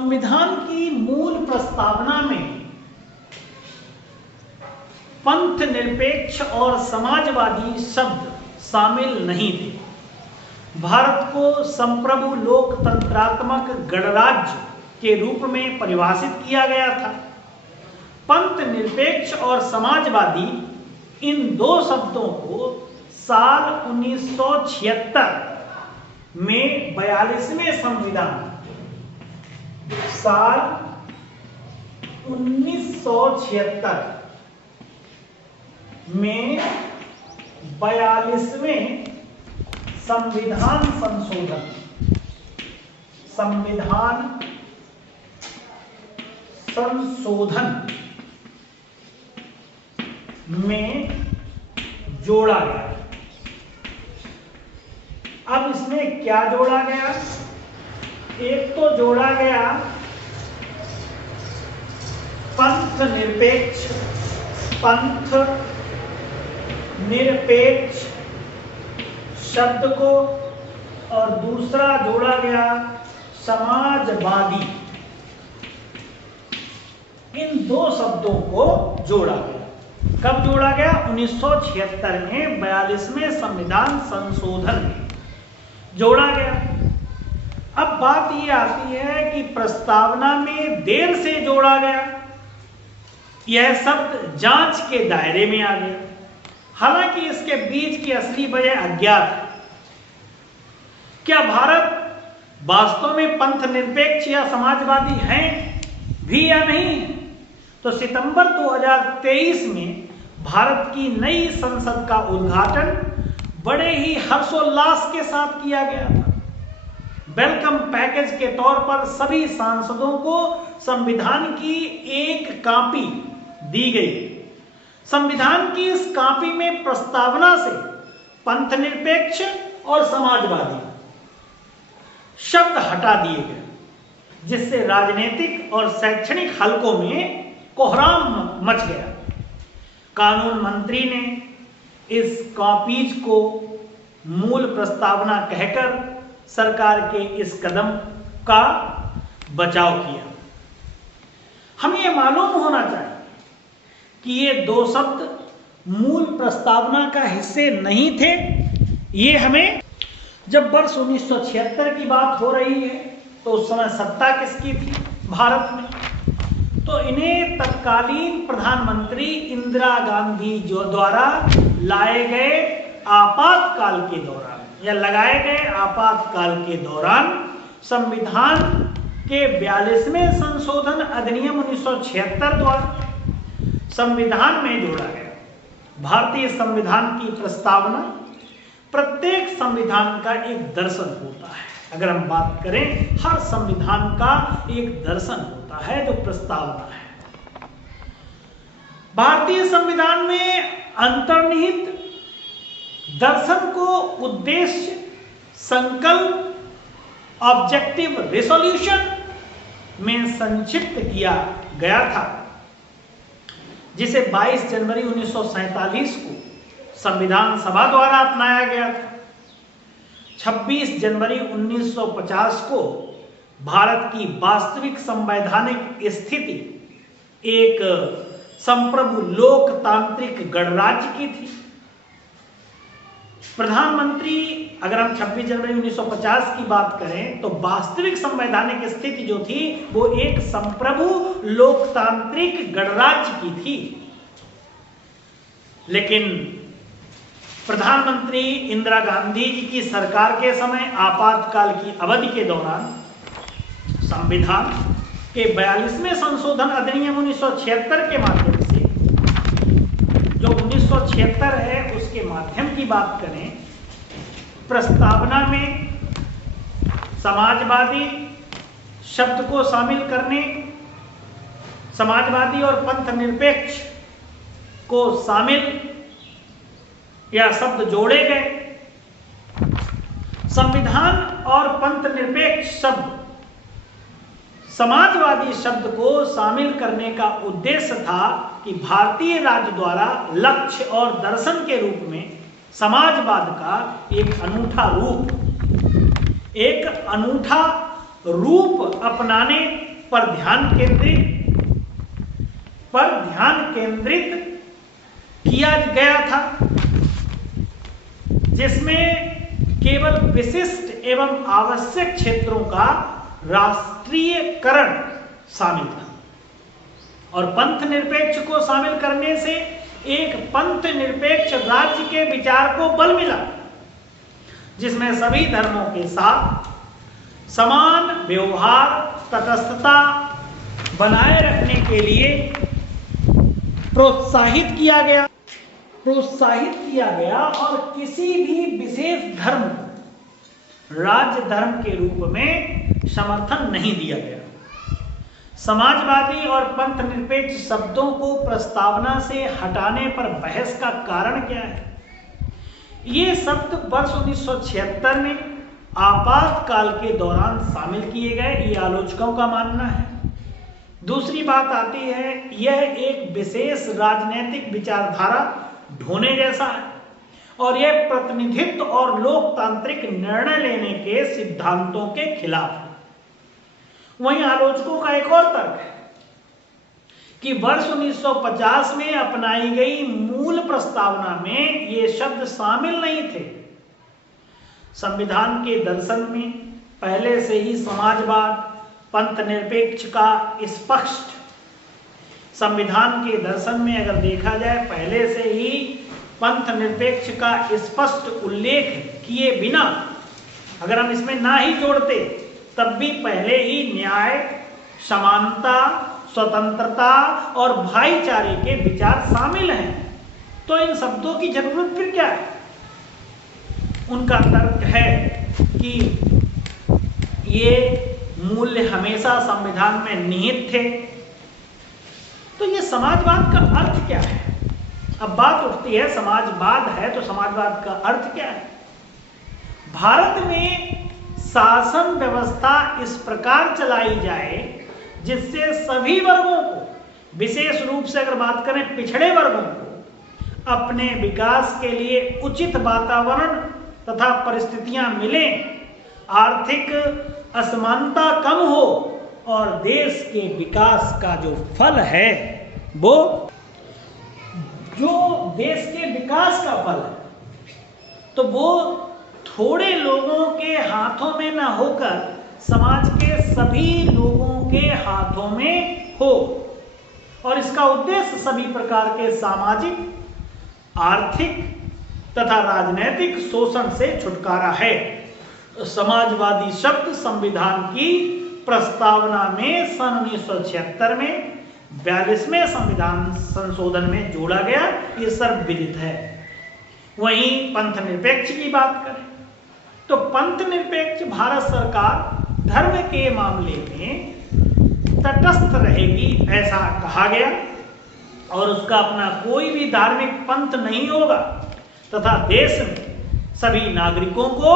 संविधान की मूल प्रस्तावना में पंथ निरपेक्ष और समाजवादी शब्द शामिल नहीं थे। भारत को संप्रभु लोकतंत्रात्मक गणराज्य के रूप में परिभाषित किया गया था। पंथ निरपेक्ष और समाजवादी इन दो शब्दों को साल 1976 में 42वें संविधान साल 1976 में 42वें संविधान संशोधन में जोड़ा गया। अब इसमें क्या जोड़ा गया? एक तो जोड़ा गया पंथ निरपेक्ष शब्द को, और दूसरा जोड़ा गया समाजवादी। इन दो शब्दों को जोड़ा गया। कब जोड़ा गया? 1976 में 42वें संविधान संशोधन में जोड़ा गया। अब बात यह आती है कि प्रस्तावना में देर से जोड़ा गया, यह शब्द जांच के दायरे में आ गया। हालांकि इसके बीच की असली वजह अज्ञात है। क्या भारत वास्तव में पंथ निरपेक्ष या समाजवादी है भी या नहीं? तो सितंबर 2023 में भारत की नई संसद का उद्घाटन बड़े ही हर्षोल्लास के साथ किया गया था। वेलकम पैकेज के तौर पर सभी सांसदों को संविधान की एक कॉपी दी गई। संविधान की इस कॉपी में प्रस्तावना से पंथ निरपेक्ष और समाजवादी शब्द हटा दिए गए, जिससे राजनीतिक और शैक्षणिक हलकों में कोहराम मच गया। कानून मंत्री ने इस कॉपीज को मूल प्रस्तावना कहकर सरकार के इस कदम का बचाव किया। हमें यह मालूम होना चाहिए कि ये दो शब्द मूल प्रस्तावना का हिस्से नहीं थे। ये हमें, जब वर्ष 1976 की बात हो रही है तो उस समय सत्ता किसकी थी भारत में? तो इन्हें तत्कालीन प्रधानमंत्री इंदिरा गांधी जो द्वारा लाए गए आपातकाल के दौरान या लगाए गए आपातकाल के दौरान संविधान के 42वें संशोधन अधिनियम 1976 द्वारा संविधान में जोड़ा गया। भारतीय संविधान की प्रस्तावना प्रत्येक संविधान का एक दर्शन होता है। अगर हम बात करें, हर संविधान का एक दर्शन होता है जो प्रस्तावना है। भारतीय संविधान में अंतर्निहित दर्शन को उद्देश्य, संकल्प, ऑब्जेक्टिव रेजोल्यूशन में संक्षिप्त किया गया था, जिसे 22 जनवरी 1947 को संविधान सभा द्वारा अपनाया गया था। 26 जनवरी 1950 को भारत की वास्तविक संवैधानिक स्थिति एक संप्रभु लोकतांत्रिक गणराज्य की थी। प्रधानमंत्री, अगर हम 26 जनवरी 1950 की बात करें तो वास्तविक संवैधानिक स्थिति जो थी वो एक संप्रभु लोकतांत्रिक गणराज्य की थी। लेकिन प्रधानमंत्री इंदिरा गांधी जी की सरकार के समय आपातकाल की अवधि के दौरान संविधान के 42वें संशोधन अधिनियम 1976 के माध्यम से, जो 1976 है उसके माध्यम की बात करें, प्रस्तावना में समाजवादी शब्द को शामिल करने, समाजवादी और पंथ निरपेक्ष को शामिल या शब्द जोड़े गए। संविधान और पंथ निरपेक्ष शब्द समाजवादी शब्द को शामिल करने का उद्देश्य था कि भारतीय राज्य द्वारा लक्ष्य और दर्शन के रूप में समाजवाद का एक अनूठा रूप अपनाने पर ध्यान केंद्रित किया गया था, जिसमें केवल विशिष्ट एवं आवश्यक क्षेत्रों का राष्ट्रीयकरण शामिल था। और पंथ निरपेक्ष को शामिल करने से एक पंथ निरपेक्ष राज्य के विचार को बल मिला, जिसमें सभी धर्मों के साथ समान व्यवहार, तटस्थता बनाए रखने के लिए प्रोत्साहित किया गया और किसी भी विशेष धर्म को राज्य धर्म के रूप में समर्थन नहीं दिया गया। समाजवादी और पंथ निरपेक्ष शब्दों को प्रस्तावना से हटाने पर बहस का कारण क्या है? ये शब्द वर्ष 1976 में आपातकाल के दौरान शामिल किए गए, ये आलोचकों का मानना है। दूसरी बात आती है, यह एक विशेष राजनीतिक विचारधारा ढोने जैसा है और यह प्रतिनिधित्व और लोकतांत्रिक निर्णय लेने के सिद्धांतों के खिलाफ है। वहीं आलोचकों का एक और तर्क है कि वर्ष 1950 में अपनाई गई मूल प्रस्तावना में ये शब्द शामिल नहीं थे। संविधान के दर्शन में पहले से ही समाजवाद, पंथ निरपेक्ष का स्पष्ट, संविधान के दर्शन में अगर देखा जाए पहले से ही पंथ निरपेक्ष का स्पष्ट उल्लेख किए बिना अगर हम इसमें ना ही जोड़ते तब भी पहले ही न्याय, समानता, स्वतंत्रता और भाईचारे के विचार शामिल हैं। तो इन शब्दों की जरूरत फिर क्या है? उनका तर्क है कि ये मूल्य हमेशा संविधान में निहित थे। तो ये समाजवाद का अर्थ क्या है? अब बात उठती है, समाजवाद है तो समाजवाद का अर्थ क्या है? भारत में शासन व्यवस्था इस प्रकार चलाई जाए जिससे सभी वर्गों को, विशेष रूप से अगर बात करें पिछड़े वर्गों को, अपने विकास के लिए उचित वातावरण तथा परिस्थितियां मिलें, आर्थिक असमानता कम हो और देश के विकास का जो फल है वो जो देश के विकास का फल है तो वो थोड़े लोगों के हाथों में न होकर समाज के सभी लोगों के हाथों में हो। और इसका उद्देश्य सभी प्रकार के सामाजिक, आर्थिक तथा राजनीतिक शोषण से छुटकारा है। समाजवादी शब्द संविधान की प्रस्तावना में सन 1976 में 42वें संविधान संशोधन में जोड़ा गया, ये सर्वविदित है। वहीं पंथ निरपेक्ष की बात करें तो पंथ निरपेक्ष भारत सरकार धर्म के मामले में तटस्थ रहेगी ऐसा कहा गया और उसका अपना कोई भी धार्मिक पंथ नहीं होगा तथा देश में सभी नागरिकों को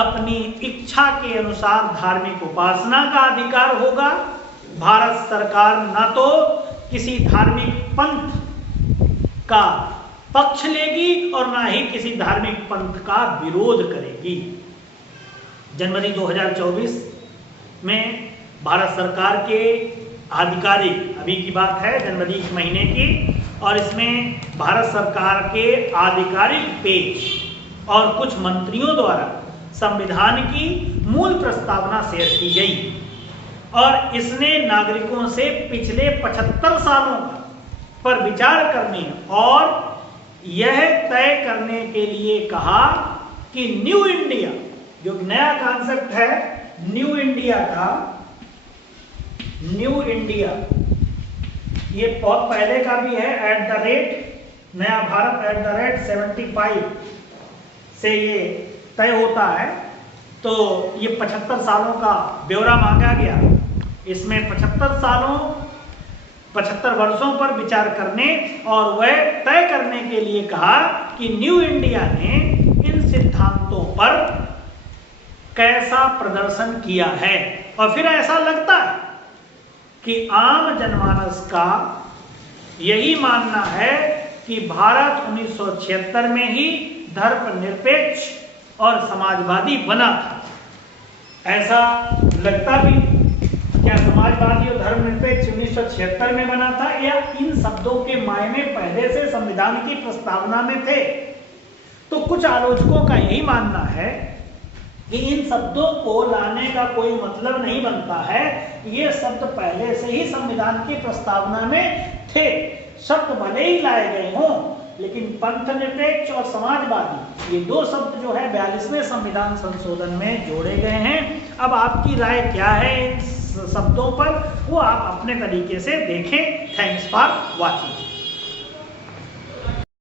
अपनी इच्छा के अनुसार धार्मिक उपासना का अधिकार होगा। भारत सरकार न तो किसी धार्मिक पंथ का पक्ष लेगी और ना ही किसी धार्मिक पंथ का विरोध करेगी। जनवरी 2024 में भारत सरकार के आधिकारिक, अभी की बात है जनवरी के महीने की, और इसमें भारत सरकार के आधिकारिक पेज और कुछ मंत्रियों द्वारा संविधान की मूल प्रस्तावना शेयर की गई और इसने नागरिकों से पिछले 75 सालों पर विचार करने और यह तय करने के लिए कहा कि न्यू इंडिया, जो नया कॉन्सेप्ट है न्यू इंडिया का, न्यू इंडिया ये बहुत पहले का भी है, नया भारत @75 से ये तय होता है। तो ये 75 सालों का ब्यौरा मांगा गया। इसमें 75 वर्षों पर विचार करने और वह तय करने के लिए कहा कि न्यू इंडिया ने इन सिद्धांतों पर कैसा प्रदर्शन किया है। और फिर ऐसा लगता है कि आम जनमानस का यही मानना है कि भारत 1976 में ही धर्मनिरपेक्ष और समाजवादी बना था। ऐसा लगता भी क्या समाजवादी और धर्मनिरपेक्ष 1976 में बना था, या इन शब्दों के मायने पहले से संविधान की प्रस्तावना में थे? तो कुछ आलोचकों का यही मानना है कि इन शब्दों को लाने का कोई मतलब नहीं बनता है, ये शब्द पहले से ही संविधान की प्रस्तावना में थे। शब्द भले ही लाए गए हों, लेकिन पंथनिरपेक्ष और समाजवादी ये दो शब्द जो है 42वें संविधान संशोधन में जोड़े गए हैं। अब आपकी राय क्या है इन शब्दों पर, वो आप अपने तरीके से देखें। Thanks for watching.